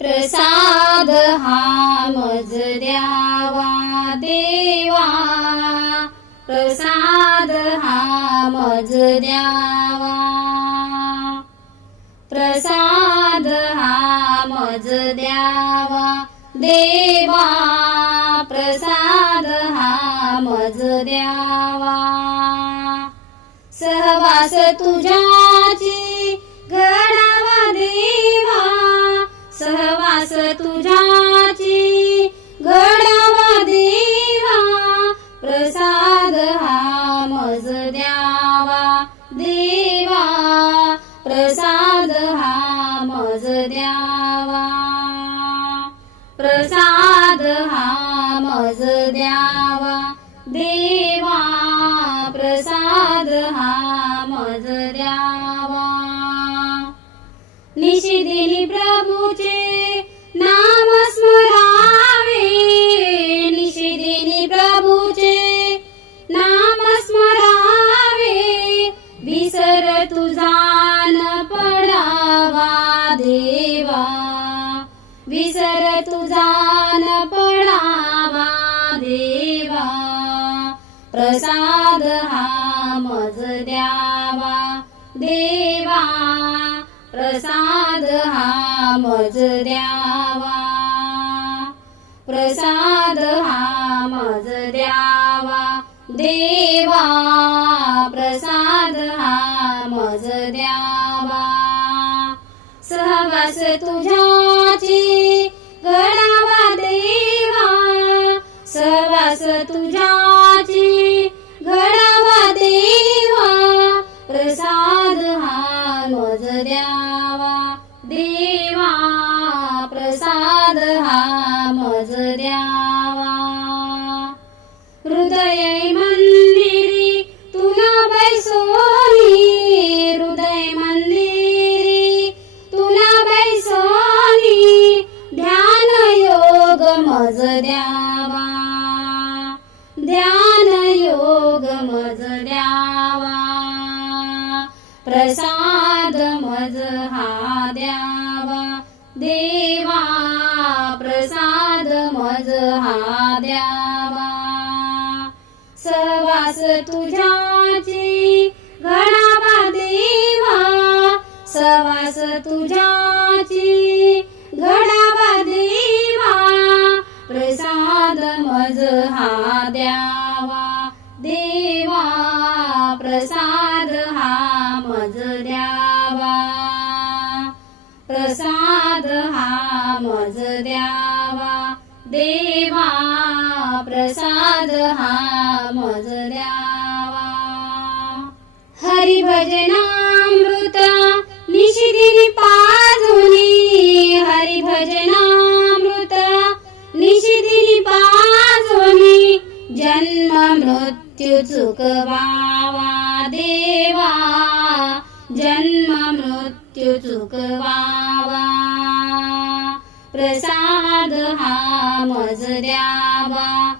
प्रसाद हा मज द्यावा देवा. प्रसाद हा मज द्यावा. प्रसाद हा मज द्यावा देवा. प्रसाद हा मज द्यावा. सहवास तुझ्या हा मज द्यावा. प्रसाद हा मज द्यावा. देवा प्रसाद हा मज द्यावा. सहवास तुझ्या प्रसाद हा मज द्यावा. हरिभजनामृत निशिदिनी पाजुनी. हरिभजनामृत निशिदिनी पाजुनी. जन्म मृत्यू चुकवावा देवा. जन्म मृत्यू चुकवावा प्रसाद हा मज द्यावा.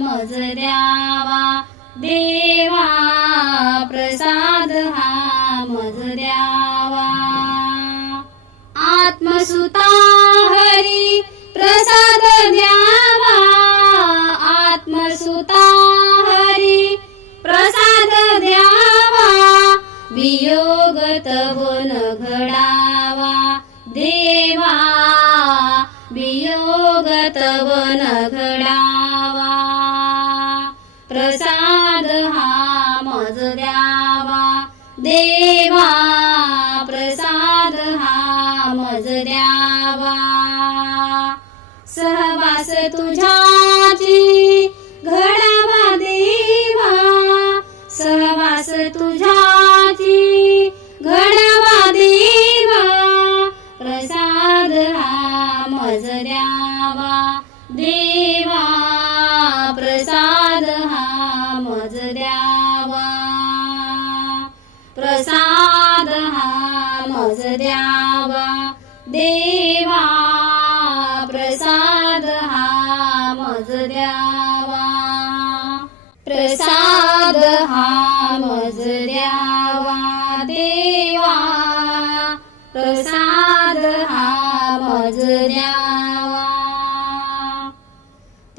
मज द्यावा देवा प्रसाद हा मज द्यावा आत्मसुता हरी प्रसाद द्यावा. आत्मसुता हरी प्रसाद द्यावा. वियोग तव न घडावा देवा de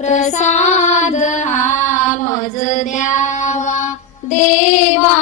प्रसाद हा मज द्यावा. देवा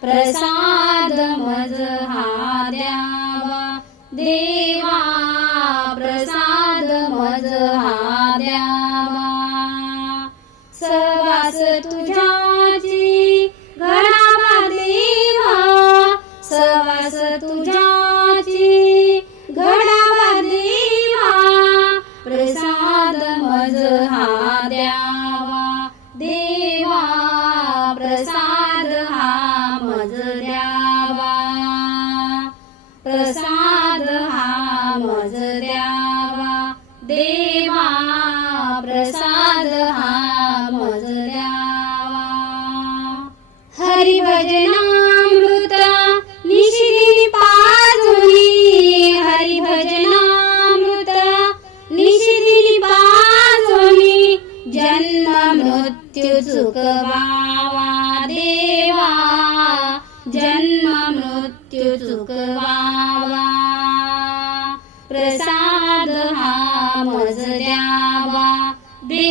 प्रसाद मज हा द्यावा. दे प्रसाद हा मज द्यावा. देवा प्रसाद हा मज द्यावा. हरिभजनामृत निशिदिनी पाजुनी. हरिभजनामृत निशिदिनी पाजुनी. जन्म मृत्यू चुकवा मजल्यावा दे